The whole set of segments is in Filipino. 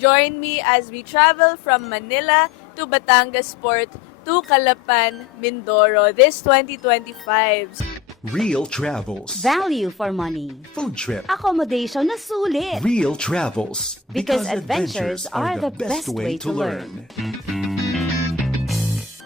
Join me as we travel from Manila to Batangas Port to Calapan, Mindoro this 2025. Real travels. Value for money. Food trip. Accommodation na sulit. Real travels. Because adventures are the best way to learn.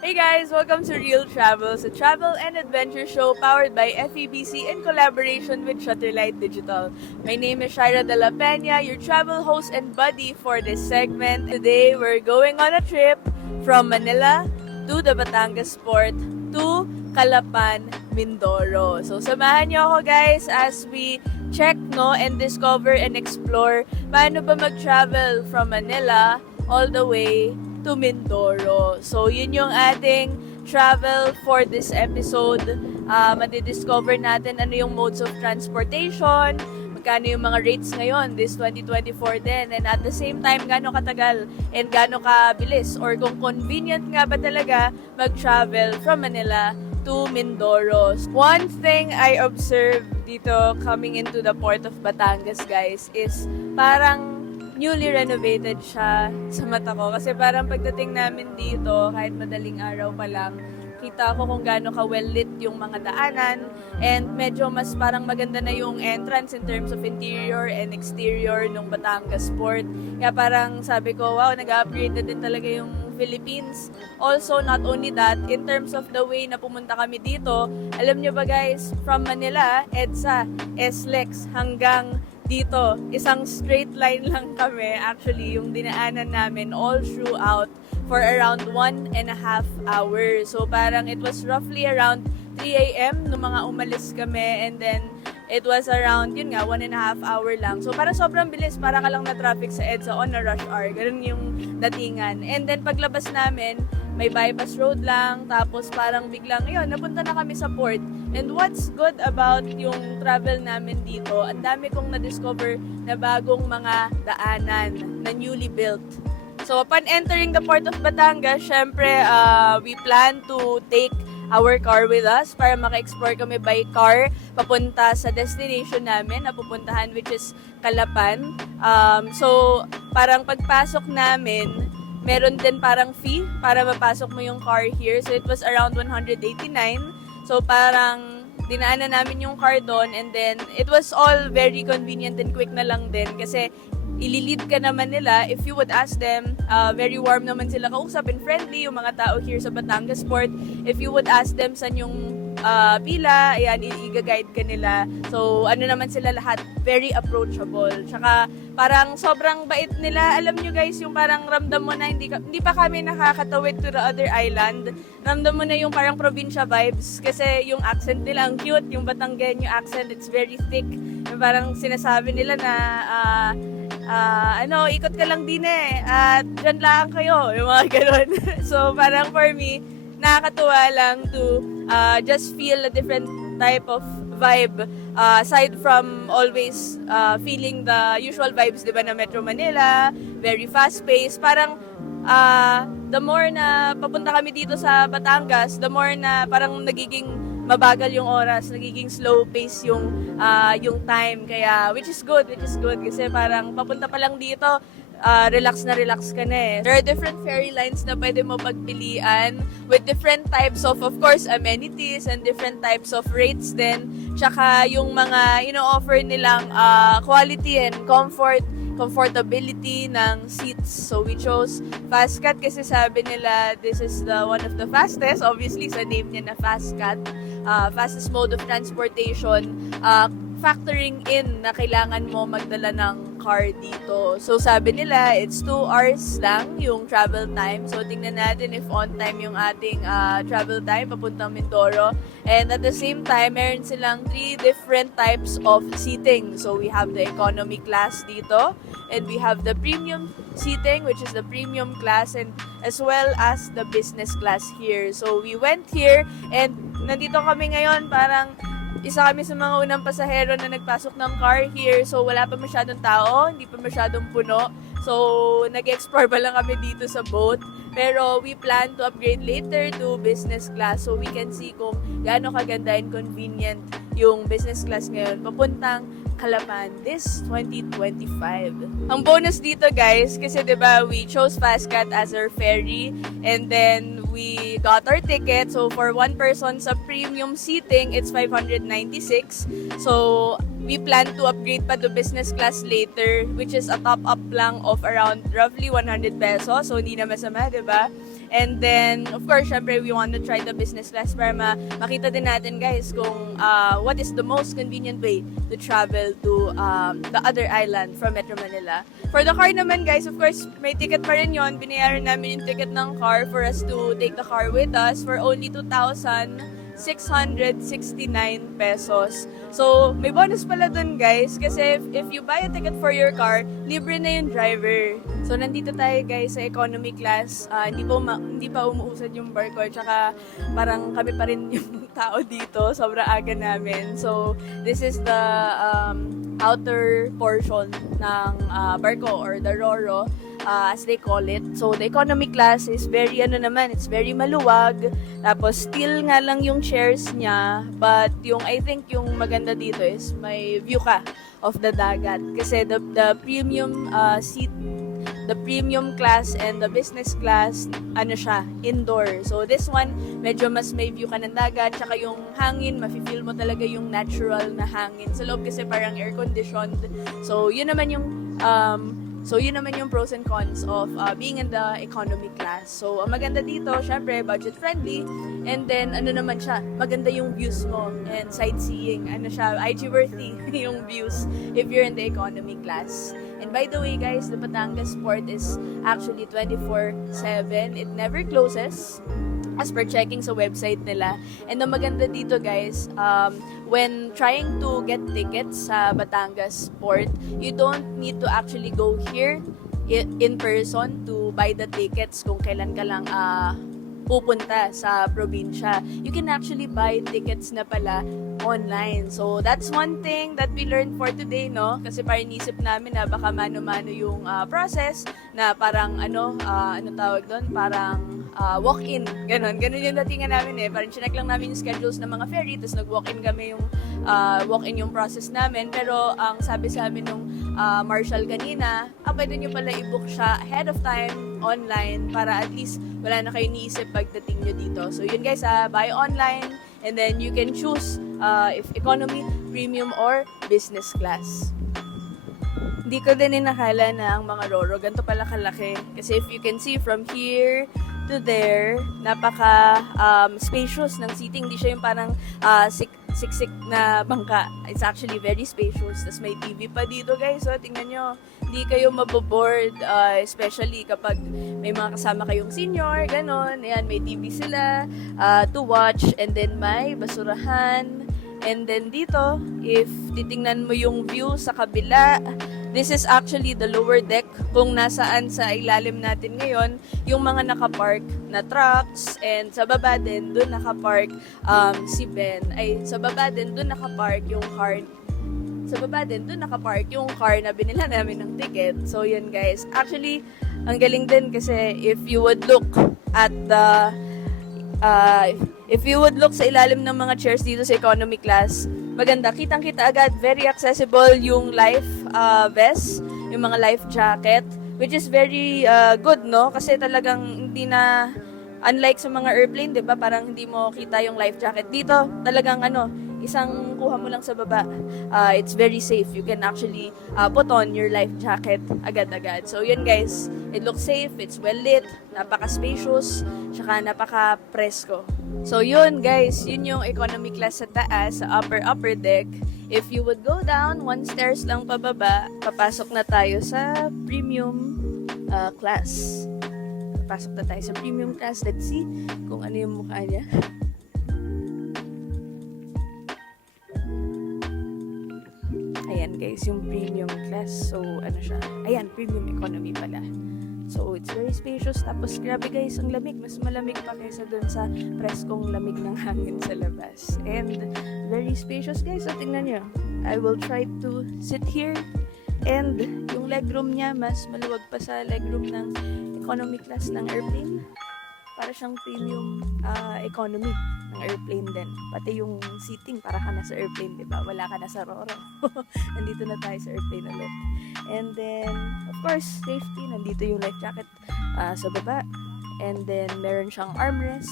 Hey guys, welcome to Real Travels, a travel and adventure show powered by FEBC in collaboration with Shutterlight Digital. My name is Shaira De La Peña, your travel host and buddy for this segment. Today, we're going on a trip from Manila to the Batangas Port to Calapan, Mindoro. So, samahan niyo ako guys as we check no and discover and explore paano ba mag-travel from Manila all the way to Mindoro. So, yun yung ating travel for this episode. Uh, madidiscover natin ano yung modes of transportation, magkano yung mga rates ngayon this 2024 din, and at the same time, gaano katagal and gaano kabilis or kung convenient nga ba talaga mag-travel from Manila to Mindoro. One thing I observed dito coming into the port of Batangas, guys, is parang newly renovated siya sa mata ko. Kasi parang pagdating namin dito, kahit madaling araw pa lang, kita ko kung gaano ka well lit yung mga daanan and medyo mas parang maganda na yung entrance in terms of interior and exterior ng Batangas Port. Kaya parang sabi ko, wow, nag-upgrade na din talaga yung Philippines. Also, not only that, in terms of the way na pumunta kami dito, alam nyo ba guys, from Manila, EDSA, SLEX, hanggang dito, isang straight line lang kami. Actually, yung dinaanan namin all throughout for around one and a half hours. So, parang it was roughly around 3 a.m. nung mga umalis kami and then it was around, yun nga, one and a half hour lang. So, parang sobrang bilis. Para ka lang na traffic sa EDSA on a rush hour. Ganun yung datingan. And then, paglabas namin, may bypass road lang, tapos parang biglang, ayun, napunta na kami sa port. And what's good about yung travel namin dito, ang dami kong na-discover na bagong mga daanan na newly built. So, upon entering the port of Batangas, syempre, uh, we plan to take our car with us para maka-explore kami by car papunta sa destination namin na pupuntahan which is Calapan. Um, so, parang pagpasok namin, meron din parang fee para mapasok mo yung car here. So, it was around 189. So, parang dinaanan namin yung car doon and then it was all very convenient and quick na lang din kasi ililid ka naman nila if you would ask them uh, very warm naman sila kausap and friendly yung mga tao here sa Batangas Port if you would ask them saan yung uh, pila ayan i-guide ka nila. So ano naman sila lahat very approachable. Tsaka parang sobrang bait nila. Alam nyo guys yung parang ramdam mo na hindi, hindi pa kami nakakatawid to the other island. Ramdam mo na yung parang probinsya vibes. Kasi yung accent nila ang cute. Yung Batanggenyo accent it's very thick. Yung parang sinasabi nila na uh, ah, ano, ikot ka lang din eh. At dyan lang kayo. Yung mga ganun. so, parang for me, nakakatuwa lang to uh, just feel a different type of vibe uh, aside from always uh, feeling the usual vibes, di ba, na Metro Manila, very fast-paced. Parang uh, the more na papunta kami dito sa Batangas, the more na parang nagiging mabagal yung oras, nagiging slow pace yung ah, yung time kaya which is good, which is good kasi parang papunta pa lang dito ah, relax na relax ka na eh. There are different ferry lines na pwede mo pagpilian with different types of, of course, amenities and different types of rates din. Tsaka yung mga, ino-offer nilang ah, quality and comfort comfortability ng seats. So we chose Fastcat kasi sabi nila this is the one of the fastest. Obviously, sa name niya na Fastcat. Uh, fastest mode of transportation. Uh, factoring in na kailangan mo magdala ng car dito. So sabi nila, it's 2 hours lang yung travel time. So tingnan natin if on time yung ating uh, travel time papuntang Mindoro. And at the same time, meron silang three different types of seating. So we have the economy class dito, and we have the premium seating, which is the premium class, and as well as the business class here. So we went here, and nandito kami ngayon parang isa kami sa mga unang pasahero na nagpasok ng car here. So, wala pa masyadong tao, hindi pa masyadong puno. So, nag-explore pa lang kami dito sa boat. Pero, we plan to upgrade later to business class so we can see kung gaano kaganda and convenient yung business class ngayon papuntang Calapan this 2025. Ang bonus dito guys, kasi 'di ba we chose Fastcat as our ferry and then we got our ticket. So for one person sa premium seating, it's 596. So we plan to upgrade pa to business class later, which is a top up lang of around roughly 100 pesos. So hindi na masama, 'di ba? And then, of course, syempre, we want to try the business class para ma makita din natin, guys, kung uh, what is the most convenient way to travel to um, the other island from Metro Manila. For the car naman, guys, of course, may ticket pa rin yun. Binayaran namin yung ticket ng car for us to take the car with us for only 2,669 pesos. So, may bonus pala dun, guys, kasi if, if you buy a ticket for your car, libre na yung driver. So, nandito tayo, guys, sa economy class. Ah, hindi, pa uma- hindi pa umuusad yung barko, tsaka parang kami pa rin yung tao dito. Sobrang aga namin. So, this is the um, outer portion ng ah, barko or the Roro uh, as they call it. So, the economy class is very, ano naman, it's very maluwag. Tapos, still nga lang yung chairs niya. But, yung, I think, yung maganda dito is may view ka of the dagat. Kasi the, the premium uh, seat the premium class and the business class, ano siya, indoor. So, this one, medyo mas may view ka ng dagat, tsaka yung hangin, mafe-feel mo talaga yung natural na hangin. Sa loob kasi parang air-conditioned. So, yun naman yung, um, so yun naman yung pros and cons of uh, being in the economy class. So, ang maganda dito, syempre, budget-friendly, and then, ano naman siya, maganda yung views mo, and sightseeing, ano siya, IG-worthy yung views if you're in the economy class. And by the way, guys, the Batangas port is actually 24-7. It never closes as per checking sa website nila. And ang maganda dito, guys, um, when trying to get tickets sa Batangas port, you don't need to actually go here in person to buy the tickets kung kailan ka lang ah, pupunta sa probinsya. You can actually buy tickets na pala online. So, that's one thing that we learned for today, no? Kasi parang inisip namin na baka mano-mano yung ah, process na parang ano, ah, ano tawag doon? Parang ah, walk-in. Ganon. Ganon yung datingan namin eh. Parang chinek lang namin yung schedules ng mga ferry, tapos nag-walk-in kami yung ah, walk-in yung process namin. Pero ang sabi sa amin nung ah, Marshall kanina, ah, pwede nyo pala i-book siya ahead of time online para at least wala na kayo niisip pagdating nyo dito. So yun guys, ah, buy online and then you can choose uh, if economy, premium, or business class. Hindi ko din inakala na ang mga Roro ganito pala kalaki. Kasi if you can see from here to there, napaka um, spacious ng seating. Hindi siya yung parang uh, sik siksik na bangka. It's actually very spacious. Tapos may TV pa dito guys. So, tingnan nyo. Hindi kayo maboboard. Uh, especially kapag may mga kasama kayong senior. Ganon. Ayan, may TV sila uh, to watch. And then may basurahan. And then dito, if titingnan mo yung view sa kabila, this is actually the lower deck kung nasaan sa ilalim natin ngayon, yung mga nakapark na trucks and sa baba din, doon nakapark um, si Ben. Ay, sa baba din, doon nakapark yung car sa baba din, doon nakapark yung car na binila namin ng ticket. So, yun guys. Actually, ang galing din kasi if you would look at the uh, if you would look sa ilalim ng mga chairs dito sa economy class, maganda. Kitang-kita agad, very accessible yung life uh, vest, yung mga life jacket, which is very uh, good, no? Kasi talagang hindi na, unlike sa mga airplane, di ba? Parang hindi mo kita yung life jacket. Dito, talagang ano, isang kuha mo lang sa baba. Uh, it's very safe. You can actually uh, put on your life jacket agad-agad. So, yun guys. It looks safe. It's well lit. Napaka-spacious. Tsaka napaka-presko. So, yun guys. Yun yung economy class sa taas, sa upper upper deck. If you would go down, one stairs lang pababa, papasok na tayo sa premium uh, class. Papasok na tayo sa premium class. Let's see kung ano yung mukha niya. Ayan guys, yung premium class. So, ano siya? Ayan, premium economy pala. So, it's very spacious. Tapos, grabe guys, ang lamig. Mas malamig pa kaysa dun sa preskong lamig ng hangin sa labas. And, very spacious guys. So, tingnan nyo. I will try to sit here. And, yung legroom niya, mas maluwag pa sa legroom ng economy class ng airplane. Para siyang premium ah, economy airplane din. Pati yung seating, para ka nasa airplane, di ba? Wala ka na sa roro. nandito na tayo sa airplane ulit. And then, of course, safety. Nandito yung life jacket ah, sa baba. And then, meron siyang armrest.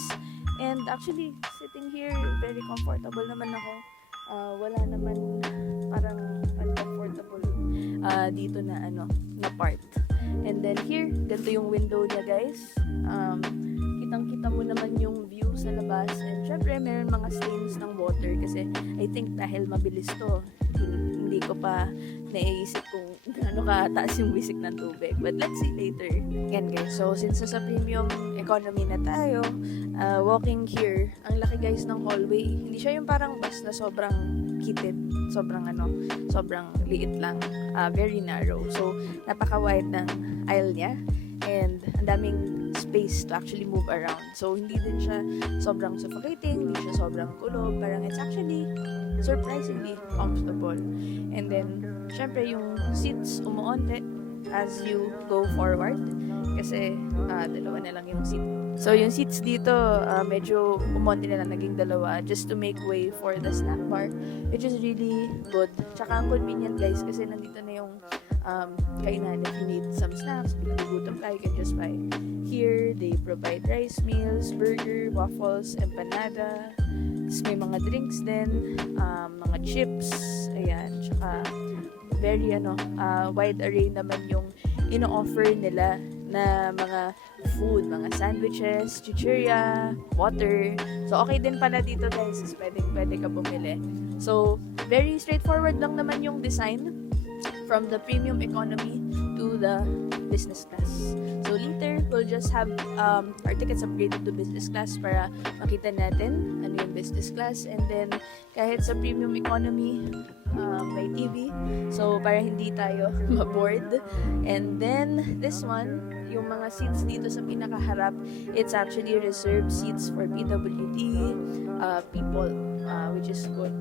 And actually, sitting here, very comfortable naman ako. Ah, wala naman parang uncomfortable ah, dito na ano, na part. And then here, ganito yung window niya guys. Um, kitang-kita mo naman yung view I think dahil mabilis to, hin- hindi ko pa naiisip kung gaano kataas yung wisik ng tubig. But let's see later. Yan guys, so since sa premium economy na tayo, uh, walking here, ang laki guys ng hallway. Hindi siya yung parang bus na sobrang kitid, sobrang ano, sobrang liit lang, uh, very narrow. So, napaka-wide ng aisle niya and ang daming space to actually move around. So, hindi din siya sobrang suffocating, hindi siya sobrang kulob. Parang it's actually surprisingly comfortable. And then, syempre, yung seats umuonte as you go forward. Kasi, ah, dalawa na lang yung seat. So, yung seats dito, ah, medyo umonte na lang naging dalawa just to make way for the snack bar, which is really good. Tsaka ang convenient guys kasi nandito na yung um, kainan if you need some snacks, if nagugutom ka, you can just buy here. They provide rice meals, burger, waffles, empanada. Tapos may mga drinks din, um, mga chips, ayan, tsaka very ano, ah, wide array naman yung ino-offer nila na mga food, mga sandwiches, chichirya, water. So, okay din pala dito guys, is pwedeng pwede ka bumili. So, very straightforward lang naman yung design from the premium economy to the business class. So later, we'll just have um, our tickets upgraded to business class para makita natin ano yung business class. And then, kahit sa premium economy, um, may TV. So, para hindi tayo maboard. And then, this one, yung mga seats dito sa pinakaharap, it's actually reserved seats for PWD uh, people, uh, which is good.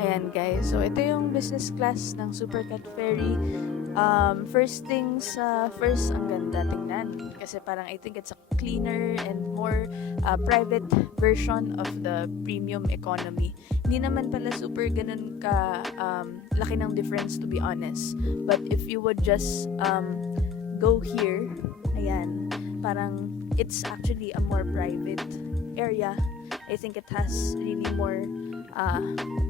Ayan guys, so ito yung business class ng Supercat Ferry. Um, first things uh, first, ang ganda tingnan. Kasi parang I think it's a cleaner and more uh, private version of the premium economy. Hindi naman pala super ganun ka um, laki ng difference to be honest. But if you would just um, go here, ayan, parang it's actually a more private area. I think it has really more uh,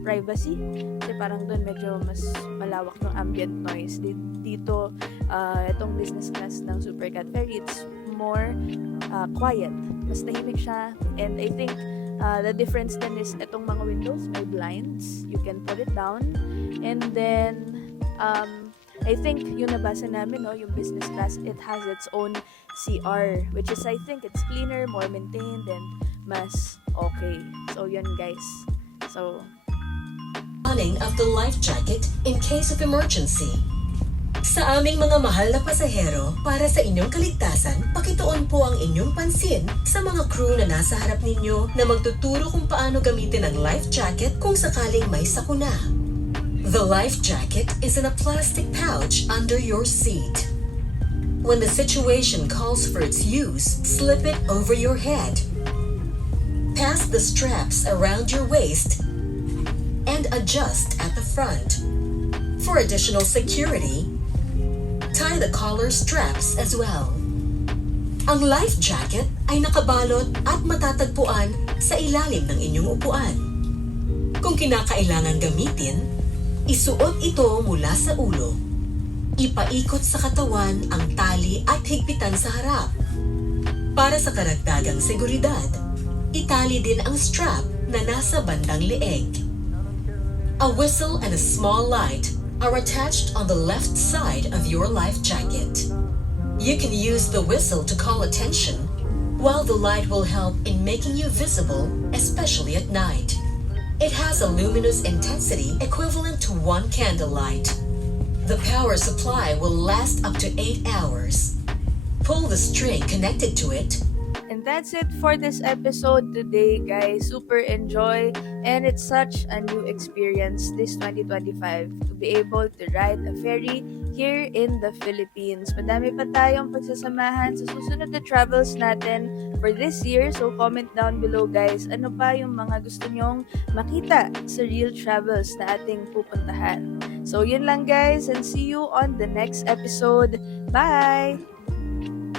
privacy. Kasi parang doon medyo mas malawak yung ambient noise. Di- Dito, uh, itong business class ng Supercat Ferry, it's more uh, quiet. Mas tahimik siya. And I think uh, the difference then is itong mga windows, may blinds. You can put it down. And then, um, I think yung nabasa namin, no, yung business class, it has its own CR, which is, I think, it's cleaner, more maintained, and mas okay. So, yun, guys. So, Running of the life jacket in case of emergency. Sa aming mga mahal na pasahero, para sa inyong kaligtasan, pakituon po ang inyong pansin sa mga crew na nasa harap ninyo na magtuturo kung paano gamitin ang life jacket kung sakaling may sakuna. The life jacket is in a plastic pouch under your seat. When the situation calls for its use, slip it over your head. Pass the straps around your waist and adjust at the front. For additional security, tie the collar straps as well. Ang life jacket ay nakabalot at matatagpuan sa ilalim ng inyong upuan. Kung kinakailangan gamitin, isuot ito mula sa ulo. Ipaikot sa katawan ang tali at higpitan sa harap. Para sa karagdagang seguridad, itali din ang strap na nasa bandang leeg. A whistle and a small light are attached on the left side of your life jacket. You can use the whistle to call attention, while the light will help in making you visible, especially at night. It has a luminous intensity equivalent to one candlelight. The power supply will last up to 8 hours. Pull the string connected to it And that's it for this episode today, guys. Super enjoy. And it's such a new experience this 2025 to be able to ride a ferry here in the Philippines. Madami pa tayong pagsasamahan sa susunod na travels natin for this year. So comment down below guys, ano pa yung mga gusto nyong makita sa real travels na ating pupuntahan. So yun lang guys and see you on the next episode. Bye!